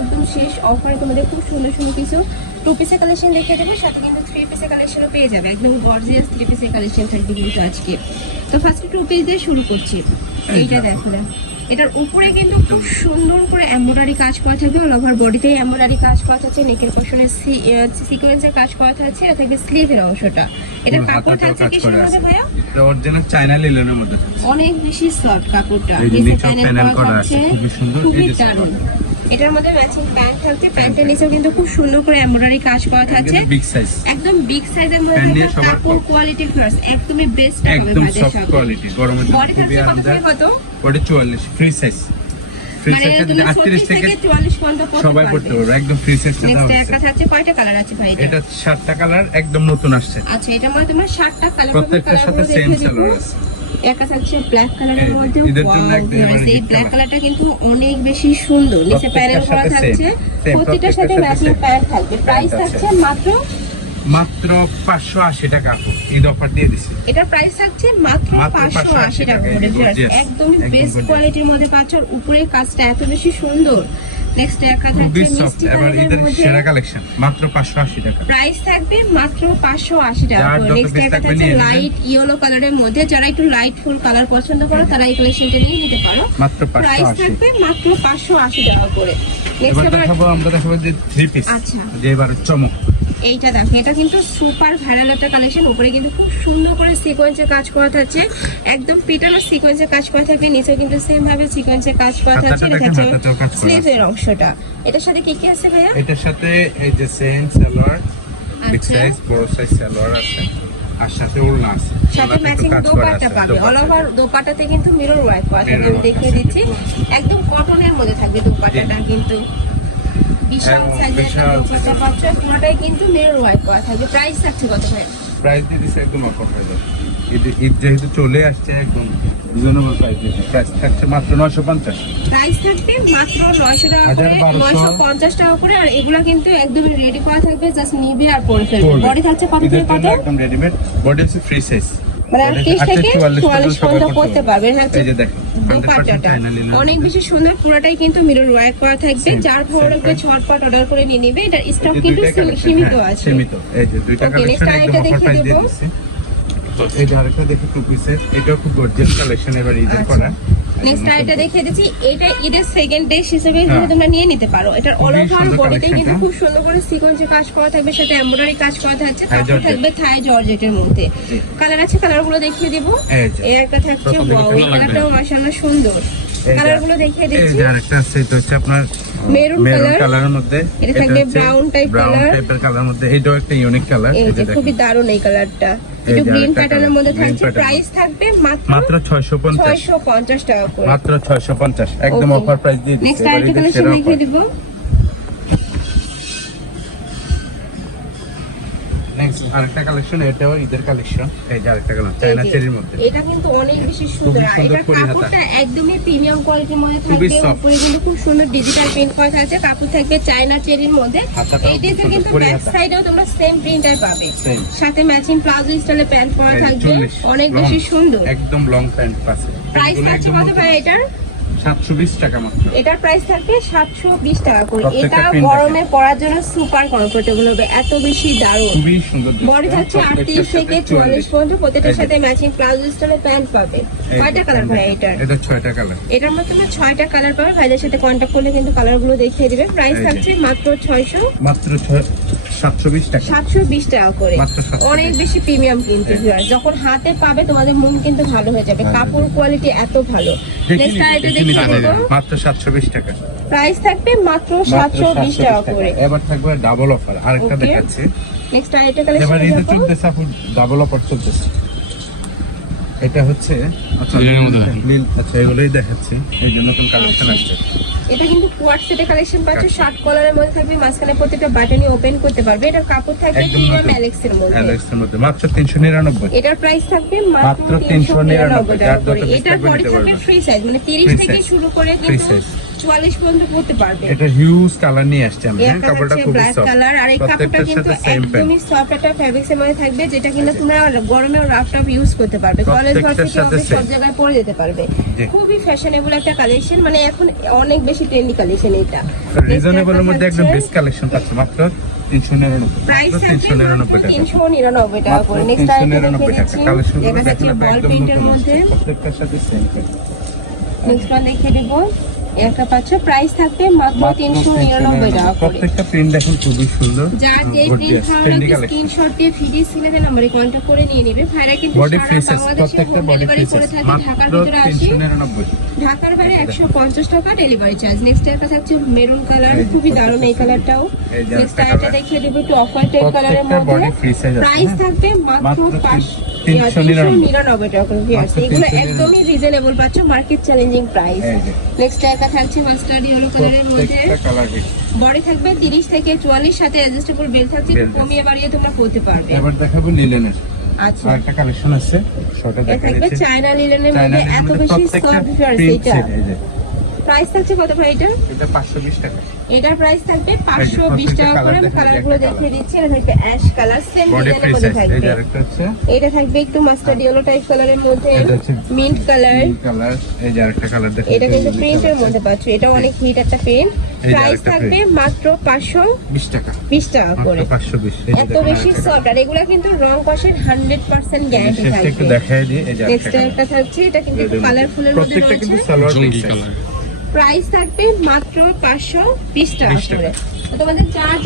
একদম শেষ অফারে তোমাদের খুব সুন্দর সুন্দর কিছু টু পিসের কালেকশন দেখিয়ে দেবো, সাথে কিন্তু থ্রি পিসের কালেকশনও পেয়ে যাবে। একদম গর্জিয়াস থ্রি পিসের কালেকশন থাকবে কিন্তু আজকে। তো ফার্স্টে টু পিস দিয়ে শুরু করছি। এইটা দেখো, এটার উপরে কিন্তু খুব সুন্দর করে এমব্রয়ডারি কাজ করা থাকবে, অল ওভার বডিতে এমব্রয়ডারি কাজ করা থাকছে, নেকের পোর্শনে সিকোয়েন্সের কাজ করা থাকছে, এটা থাকবে স্লিভের অংশটা। এটার কাপড় থাকছে কিসের মধ্যে ভাইয়া? এটা অরিজিনাল চায়না লিলেনের মধ্যে থাকছে, অনেক বেশি সফট কাপড়টা, নিচে প্যানেল করা আছে, খুবই সুন্দর। খুবই দারুণ। এটার মধ্যে ম্যাচিং প্যান্ট থাকছে, প্যান্টের নিচেও কিন্তু খুব সুন্দর করে এমব্রয়ডারি কাজ করা থাকছে, বিগ সাইজ, একদম বিগ সাইজের মধ্যে কাপড় কোয়ালিটি ফার্স্ট, একদমই বেস্ট হবে একদম ভাইদের সফট সাথে। কোয়ালিটি, গরমের জন্য বডি খুবই থাকছে আরামদায়ক। কত? বডি 44 ফ্রি সাইজ, ফ্রি মানে সাইজ তুমি 38 থেকে 44 পর্যন্ত সবাই পড়তে পারবে, একদম ফ্রি সাইজ। নেক্সট একটা থাকছে, কয়টা কালার আছে ভাই? এটা 7টা কালার, একদম নতুন আসছে। আচ্ছা, এটা মানে তোমার 7টা কালার, প্রত্যেকটার সাথে সেম সালোয়ার আছে। একটা থাকছে ব্ল্যাক কালারের মধ্যে, ঈদের জন্য একদম এই ব্ল্যাক কালারটা কিন্তু অনেক বেশি সুন্দর, নিচে প্যানেল করা থাকছে, প্রত্যেকটার সাথে ম্যাচিং প্যান্ট থাকবে। প্রাইস থাকছে মাত্র 580 টাকা। ঈদ অফার দিয়ে দিছি, এটার প্রাইস থাকছে মাত্র 580 টাকা করে। একদম বেস্ট কোয়ালিটির মধ্যে পাচ্ছ, উপরে কাজটা এত বেশি সুন্দর। নেক্সট একটা থাকছে মিষ্টি কালারের মধ্যে, সেরা কালেকশন, মাত্র 580 টাকা। প্রাইস থাকবে মাত্র 580 টাকা করে। নেক্সট একটা থাকছে লাইট ইয়েলো কালারের মধ্যে, যারা একটু লাইট ফুল কালার পছন্দ করো তারা এই কালেকশনটা নিয়ে নিতে পারো, মাত্র 580। প্রাইস থাকবে মাত্র 580 টাকা করে। নেক্সট আমরা দেখাবো যে থ্রি পিস। আচ্ছা, যে এবার চমক, এইটা দেখো, এটা কিন্তু সুপার ভাইরাল একটা কালেকশন। উপরে কিন্তু খুব সুন্দর করে সিকোয়েন্সের কাজ করা থাকছে, একদম পিটানো সিকোয়েন্সের কাজ করা থাকবে, নিচে কিন্তু সেম ভাবে সিকোয়েন্সের কাজ করা থাকছে। এটা থাকছে স্লিভের অংশটা। এটার সাথে কি কি আছে ভাইয়া? এটার সাথে এই যে সেম সালোয়ার, বিগ আচ্ছা, সাইজ বড় সাইজ সালোয়ার আছে, আর সাথে ওড়না আছে, সাথে ম্যাচিং দোপাট্টা পাবে। অল ওভার দোপাট্টাতে কিন্তু মিরর ওয়ার্ক করা থাকবে, আমি দেখিয়ে দিচ্ছি। একদম কটনের মধ্যে থাকবে দোপাট্টাটা, কিন্তু বিশাল সাইজের একটা দোপাট্টা পাচ্ছ, পুরোটাই কিন্তু মিরর ওয়ার্ক করা থাকবে। প্রাইস থাকছে কত ভাই? প্রাইস দিয়ে দিচ্ছে একদম অফার হয়ে যাবে। ঈদ যেহেতু চলে আসছে, একদম রিজনেবল প্রাইস দিচ্ছে। প্রাইস থাকছে মাত্র 950। প্রাইস থাকবে মাত্র 900 টাকা করে, 950 টাকা করে। আর এগুলা কিন্তু একদম রেডি করা থাকবে, জাস্ট নিবে আর পরে ফেলবে। বডি থাকছে কত থেকে কত? একদম রেডিমেড, বডি আছে ফ্রি সাইজ, মানে 30 থেকে 44 পর্যন্ত করতে পারবে না। এই যে দেখেন দোপাট্টাটা অনেক বেশি সুন্দর, পুরোটাই কিন্তু মিরর ওয়ার্ক করা থাকবে। যার ভালো লাগবে ঝটপট অর্ডার করে নিয়ে নেবে। এটা স্টক কিন্তু সীমিত আছে, সীমিত। এই যে দুইটা কালেকশন একদম অফার প্রাইস দিয়ে দিচ্ছি। এইটা আরেকটা দেখি টু পিসের, এটাও খুব গর্জিয়াস কালেকশন, এবার ঈদের করা। নেক্সট আইটা দেখিয়ে দিচ্ছি, এটা ঈদের সেকেন্ড ডে হিসেবে তোমরা নিয়ে নিতে পারো। এটার অল ওভার বডিতে কিন্তু খুব সুন্দর করে সিকোয়েন্সের কাজ করা থাকবে, সাথে এমব্রয়ডারি কাজ করা থাকছে, কাপড় থাকবে থাই জর্জেটের মধ্যে। কালার আছে, কালারগুলো দেখিয়ে দিব। এই একটা থাকছে, ওয়াও, এই কালারটাও মাশাআল্লাহ সুন্দর। কালারগুলো দেখিয়ে দিচ্ছি। এই আরেকটা আছে, এটা হচ্ছে আপনার মেরুন কালারের মধ্যে, এটা থাকবে ব্রাউন টাইপের কালার মধ্যে। এটাও একটা ইউনিক কালার, এই যে খুবই দারুণ এই কালারটা, একটু গ্রিন প্যাটার্নের মধ্যে থাকছে। প্রাইস থাকবে মাত্র 650 টাকা করে, মাত্র 650, একদম অফার প্রাইস দিয়ে দিচ্ছি। নেক্সট আরেকটা কালেকশন দেখিয়ে দিব। নেক্সট আরেকটা কালেকশন, এটাও ঈদের কালেকশন। এই যে আরেকটা কালার চায়না চেরির মধ্যে, এটা কিন্তু অনেক বেশি সুন্দর। আর এটার কাপড়টা একদমই প্রিমিয়াম কোয়ালিটির মধ্যে থাকবে, উপরে কিন্তু খুব সুন্দর ডিজিটাল প্রিন্ট করা থাকছে, কাপড় থাকবে চায়না চেরির মধ্যে। এই ডিজাইনটা কিন্তু ব্যাক সাইডেও তোমরা সেম প্রিন্টার পাবে, সাথে ম্যাচিং প্লাজো স্টাইলে প্যান্ট পরা থাকবে, অনেক বেশি সুন্দর, একদম লং প্যান্ট পাচ্ছে। প্রাইস থাকছে কত ভাই এটার? 720 টাকা মাত্র। এটার প্রাইস থাকবে 720 টাকা করে। এটা গরমে পরার জন্য সুপার কমফোর্টেবল হবে, এত বেশি দারুণ, খুবই সুন্দর। বডি থাকছে 38 থেকে 44 পর্যন্ত, প্রত্যেকটার সাথে ম্যাচিং প্লাজো স্টাইলে প্যান্ট পাবে। কয়টা কালার ভাই এটার? এটা 6টা কালার। এটার মধ্যে তোমরা 6টা কালার পাবে, ভাইদের সাথে কন্টাক্ট করলে কিন্তু কালারগুলো দেখিয়ে দিবে। প্রাইস থাকছে মাত্র 720 টাকা, 720 টাকা করে, অনেক বেশি প্রিমিয়াম কিন্তু। যখন হাতে পাবে তোমাদের মন কিন্তু ভালো হয়ে যাবে, কাপড় কোয়ালিটি এত ভালো। নেক্সট আইটেম দেখিয়ে দেব, মাত্র 720 টাকা। প্রাইস থাকবে মাত্র 720 টাকা করে। এবার থাকবে ডাবল অফার, আরেকটা দেখাচ্ছি। নেক্সট আইটেম কালেকশন এবার এটা চলতেছে আপু, ডাবল অফার চলতেছে। এটা হচ্ছে আচ্ছা এগুলোই দেখাচ্ছি, এই যে নতুন কালেকশন আসছে। এটা কিন্তু কোয়ার্ট সেটে কালেকশন পাচ্ছ, শার্ট কলারের মধ্যে থাকবে, মাঝখানে প্রত্যেকটা বাটনই ওপেন করতে পারবে। এটার কাপড় থাকবে প্রিমিয়াম অ্যালেক্স এর মধ্যে, মাত্র 399। এটার প্রাইস থাকবে মাত্র 399 টাকা করে। এটার বডি থাকবে ফ্রি সাইজ, মানে 30 থেকে শুরু করে কিন্তু 44 পর্যন্ত পড়তে পারবে। এটা হিউজ কালার নিয়ে আসছে আমি, হ্যাঁ, একটা কাপড়টা হচ্ছে খুব ব্ল্যাক সফট। কালার, আর এই কাপড়টা প্রত্যেকটার কিন্তু সাথে সেম প্যান্ট। একদমই সফট একটা ফ্যাব্রিক্স এর মধ্যে থাকবে, যেটা কিনা তোমরা গরমে রাফ টাফ ইউজ করতে পারবে, কলেজ প্রত্যেকটার ভার্সিটি সাথে অফিস সব same। জায়গায় পরে যেতে পারবে। জি। খুবই ফ্যাশনেবল একটা কালেকশন, মানে এখন অনেক বেশি ট্রেন্ডি কালেকশন এটা। রিজনেবলের মধ্যে একদম বেস্ট কালেকশন পাচ্ছে মাত্র 399, প্রাইস মাত্র থাকবে 399 টাকা। 399 টাকা করে। মাত্র নেক্সট আইটেম 399 টাকা। দেখেছি, কালেকশনগুলো এটা হচ্ছে দেখলে বল একদম প্রিন্টের নতুন মধ্যে। আসছে, প্রত্যেকটার সাথে সেম প্যান্ট। নেক্সট ওয়ান দেখিয়ে দেব, একটা পাচ্ছ, প্রাইস থাকবে মাত্র 399 টাকা করে। প্রত্যেকটা প্রিন্ট দেখুন খুবই সুন্দর। যার যে প্রিন্ট ভালো ট্রেন্ডি লাগে কালেকশন। স্ক্রিনশট দিয়ে ভিডিও সিলেক্ট নাম্বারে কন্টাক্ট করে নিয়ে নেবে। ভাইরা কিন্তু বডি সারা ফ্রিসেস, বাংলাদেশে প্রত্যেকটা হোম বডি ডেলিভারি করে ফ্রিসেস থাকে, ঢাকার মাত্র ভিতরে আসে 399। ঢাকার বাইরে 150 টাকা ডেলিভারি চার্জ। নেক্সট একটা থাকছে মেরুন কালার, খুবই দারুণ এই কালারটাও। এই যে নেক্সট আরেকটা একটা colour। দেখিয়ে দেবো একটু অফার টাইপ কালারের প্রত্যেকটা মধ্যে। বডি ফ্রি সাইজ আছে, প্রাইস হ্যাঁ। থাকবে মাত্র মাত্র 399 টাকা করে। ভিউয়ার্স, মাত্র এগুলো 399 একদমই রিজনেবল পাচ্ছ, মার্কেট চ্যালেঞ্জিং প্রাইস। এই যে। নেক্সট একটা থাকছে মাস্টার্ড ইয়েলো কালারের মধ্যে, প্রত্যেকটা কালার বডি থাকবে 30 থেকে 44, সাথে অ্যাডজাস্টেবল বেল্ট থাকছে, Belt আছে। কমিয়ে বাড়িয়ে তোমরা পরতে পারবে। এবার দেখাবো লিলেনের আচ্ছা, আরেকটা কালেকশন আছে, শর্টে এটা দেখা থাকবে যাচ্ছে চায়না লিলেনের চায়না মধ্যে, লিলেনের এত মধ্যে বেশি প্রত্যেকটা সফট ফিয়ার্স print এটা। set, এই যে। প্রাইস থাকছে কত ভাই এটা? এটা 520 টাকা। এটার প্রাইস থাকবে এই যে, 520 টাকা প্রত্যেকটা করে। আমি colour কালারগুলো দেখেন, দেখিয়ে দিচ্ছি। এটা থাকবে অ্যাশ কালার, সেম বডি ডিজাইনের ফ্রি মধ্যে সাইজ, এই যে থাকবে। আরেকটা হচ্ছে এটা থাকবে একটু মাস্টার্ড ইয়েলো টাইপ কালারের মধ্যে, এটা হচ্ছে মিন্ট কালার। কালার, এই যে আরেকটা কালার দেখেন। এটা কিন্তু প্রিন্টের মধ্যে পাচ্ছ, এটা অনেক হিট একটা প্রিন্ট। এই যে প্রাইস আরেকটা থাকবে মাত্র 520 টাকা। টাকা করে। মাত্র 520। এই যে এত দেখেন বেশি আরেকটা সফট, আর এগুলা কিন্তু রং কষের 100% গ্যারান্টি শেপটা একটু থাকবে। দেখায় দিই, এই যে নেক্সট আরেকটা একটা থাকছে, এটা কিন্তু একটু কালারফুলের মধ্যে প্রত্যেকটা কিন্তু রয়েছে। সালোয়ার জঙ্গি পিস কালার। প্রাইস থাকবে মাত্র 520 টাকা 20 টাকা। করে। তো তোমাদের চার্জ